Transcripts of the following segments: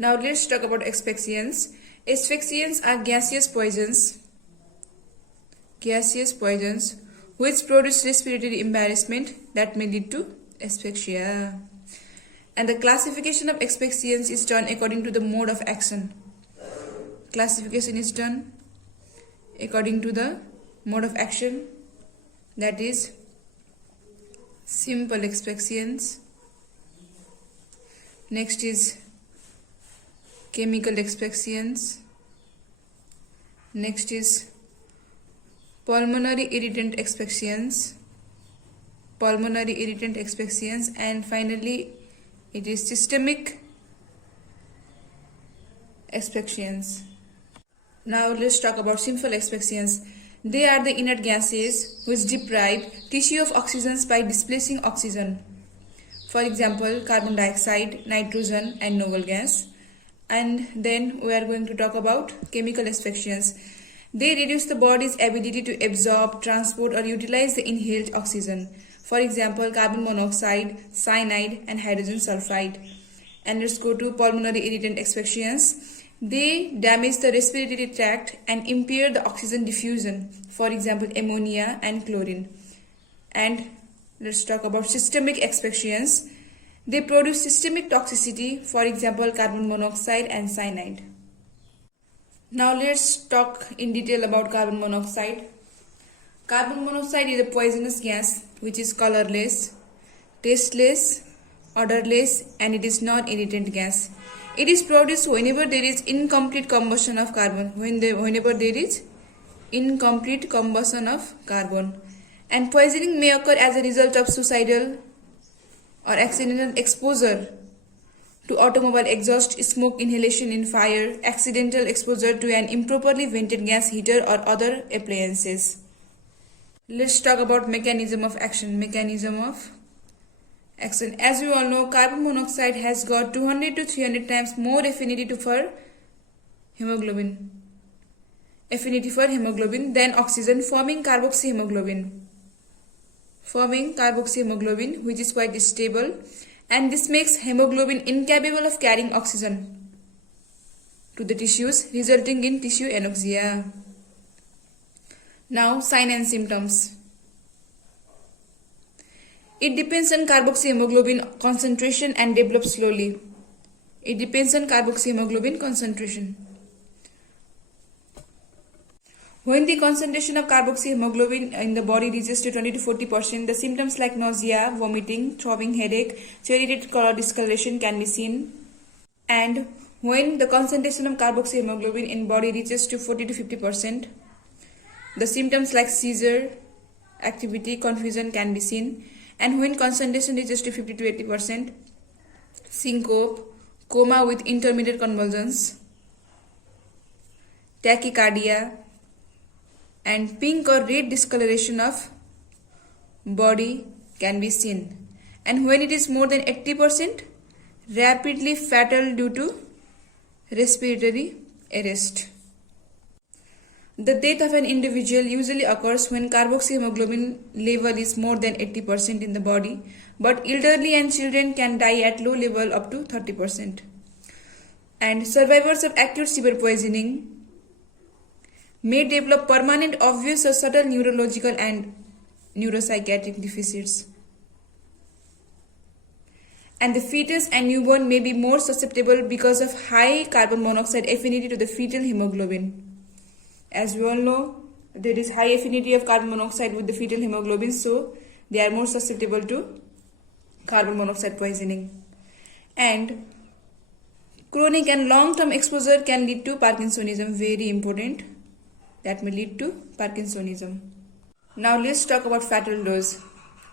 Now let's talk about asphyxiants. Asphyxiants are gaseous poisons which produce respiratory embarrassment that may lead to asphyxia. And the classification of asphyxiants is done according to the mode of action. Classification is done according to the mode of action, that is simple asphyxiants. Next is chemical asphyxiants. Next is pulmonary irritant asphyxiants. And finally it is systemic asphyxiants. Now let's talk about simple asphyxiants. They are the inert gases which deprive tissue of oxygen by displacing oxygen. For example, carbon dioxide, nitrogen and noble gas. And then we are going to talk about chemical asphyxiants. They reduce the body's ability to absorb, transport or utilize the inhaled oxygen. For example, carbon monoxide, cyanide and hydrogen sulfide. And let's go to pulmonary irritant asphyxiants. They damage the respiratory tract and impair the oxygen diffusion. For example, ammonia and chlorine. And let's talk about systemic asphyxiants. They produce systemic toxicity, for example, carbon monoxide and cyanide. Now let's talk in detail about carbon monoxide. Carbon monoxide is a poisonous gas which is colorless, tasteless, odorless and it is non-irritant gas. It is produced whenever there is incomplete combustion of carbon. Whenever there is incomplete combustion of carbon. And poisoning may occur as a result of suicidal or accidental exposure to automobile exhaust, smoke inhalation in fire, accidental exposure to an improperly vented gas heater or other appliances. Let's talk about mechanism of action. As we all know, carbon monoxide has got 200 to 300 times more affinity for hemoglobin than oxygen, forming carboxyhemoglobin, which is quite stable, and this makes hemoglobin incapable of carrying oxygen to the tissues, resulting in tissue anoxia. Now, sign and symptoms. It depends on carboxyhemoglobin concentration and develops slowly. When the concentration of carboxyhemoglobin in the body reaches to 20 to 40%, the symptoms like nausea, vomiting, throbbing headache, cherry-red color discoloration can be seen. And when the concentration of carboxyhemoglobin in body reaches to 40 to 50%, the symptoms like seizure, activity, confusion can be seen. And when concentration reaches to 50 to 80%, syncope, coma with intermittent convulsions, tachycardia, and pink or red discoloration of body can be seen. And when it is more than 80%, rapidly fatal due to respiratory arrest. The death of an individual usually occurs when carboxyhemoglobin level is more than 80% in the body, but elderly and children can die at low level up to 30%. And survivors of acute severe poisoning may develop permanent, obvious or subtle neurological and neuropsychiatric deficits. And the fetus and newborn may be more susceptible because of high carbon monoxide affinity to the fetal hemoglobin. As we all know, there is high affinity of carbon monoxide with the fetal hemoglobin, so they are more susceptible to carbon monoxide poisoning. And chronic and long-term exposure can lead to Parkinsonism, very important. That may lead to Parkinsonism. Now let's talk about fatal dose.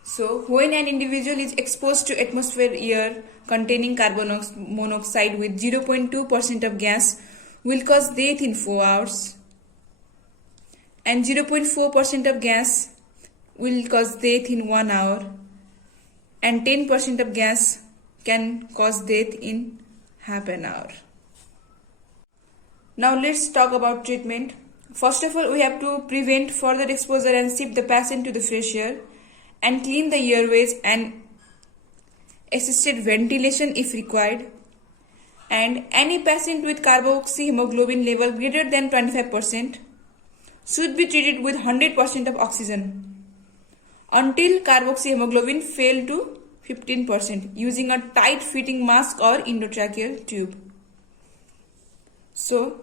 So when an individual is exposed to atmospheric air containing carbon monoxide with 0.2% of gas will cause death in 4 hours. And 0.4% of gas will cause death in 1 hour. And 10% of gas can cause death in half an hour. Now let's talk about treatment. First of all, we have to prevent further exposure and shift the patient to the fresh air and clean the airways and assisted ventilation if required. and any patient with carboxyhemoglobin level greater than 25% should be treated with 100% of oxygen until carboxyhemoglobin fell to 15% using a tight fitting mask or endotracheal tube. So,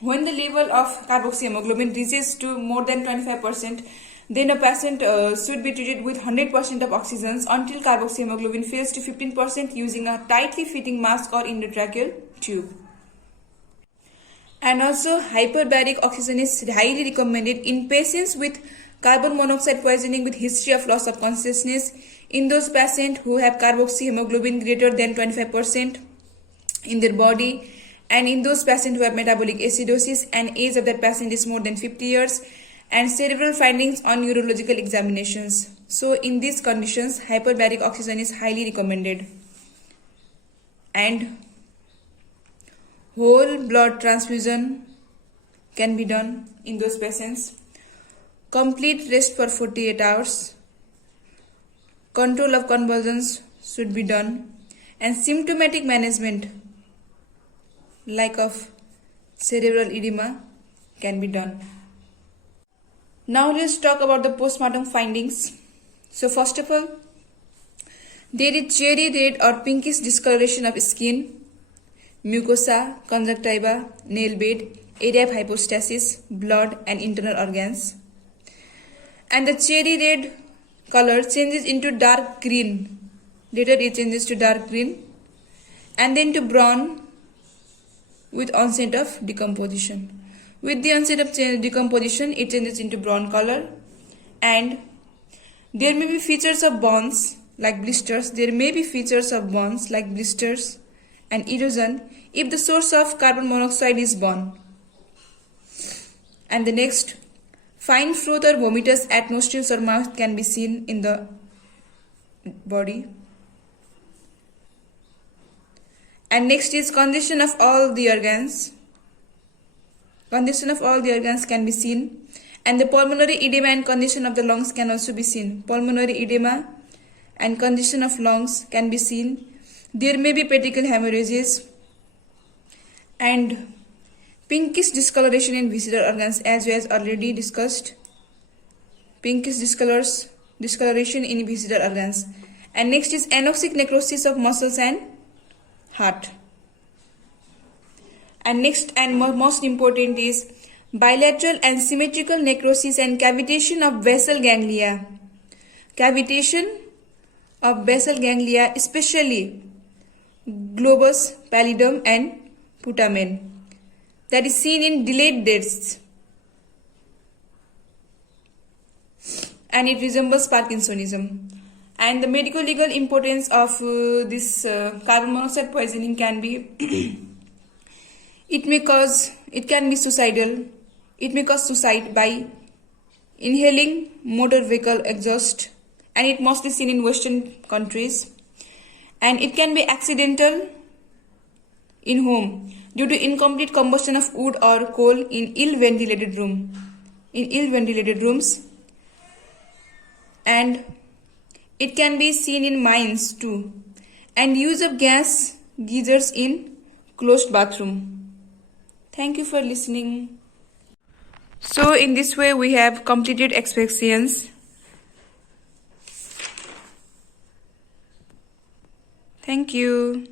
when the level of carboxyhemoglobin reaches to more than 25%, then a patient should be treated with 100% of oxygen until carboxyhemoglobin falls to 15% using a tightly fitting mask or endotracheal tube. And also, hyperbaric oxygen is highly recommended in patients with carbon monoxide poisoning with history of loss of consciousness, in those patients who have carboxyhemoglobin greater than 25% in their body, and in those patients who have metabolic acidosis and age of that patient is more than 50 years, and cerebral findings on neurological examinations. So in these conditions, hyperbaric oxygen is highly recommended. And whole blood transfusion can be done in those patients. Complete rest for 48 hours. Control of convulsions should be done. And symptomatic management, like of cerebral edema, can be done. Now let's talk about the postmortem findings. So first of all, there is cherry red or pinkish discoloration of skin, mucosa, conjunctiva, nail bed, area of hypostasis, blood and internal organs. And the cherry red color changes into dark green. Later it changes to dark green and then to brown with onset of decomposition. With the onset of decomposition, it changes into brown color, and there may be features of burns like blisters. There may be features of burns like blisters and erosion if the source of carbon monoxide is burned. And the next, fine froth or vomitous at nostrils or mouth can be seen in the body. And next is congestion of all the organs. Congestion of all the organs can be seen, and the pulmonary edema and congestion of the lungs can also be seen. Pulmonary edema and congestion of lungs can be seen. There may be petechial hemorrhages and pinkish discoloration in visceral organs, as we have already discussed. Pinkish discoloration in visceral organs. And next is anoxic necrosis of muscles and heart. And next and most important is bilateral and symmetrical necrosis and cavitation of basal ganglia. Cavitation of basal ganglia, especially globus pallidum and putamen, that is seen in delayed deaths, and it resembles Parkinsonism. And the medico-legal importance of this carbon monoxide poisoning can be it can be suicidal. It may cause suicide by inhaling motor vehicle exhaust, and it mostly seen in Western countries. And it can be accidental in home due to incomplete combustion of wood or coal in ill-ventilated rooms. And it can be seen in mines too, and use of gas geysers in closed bathroom. Thank you for listening. So in this way we have completed expectations. Thank you.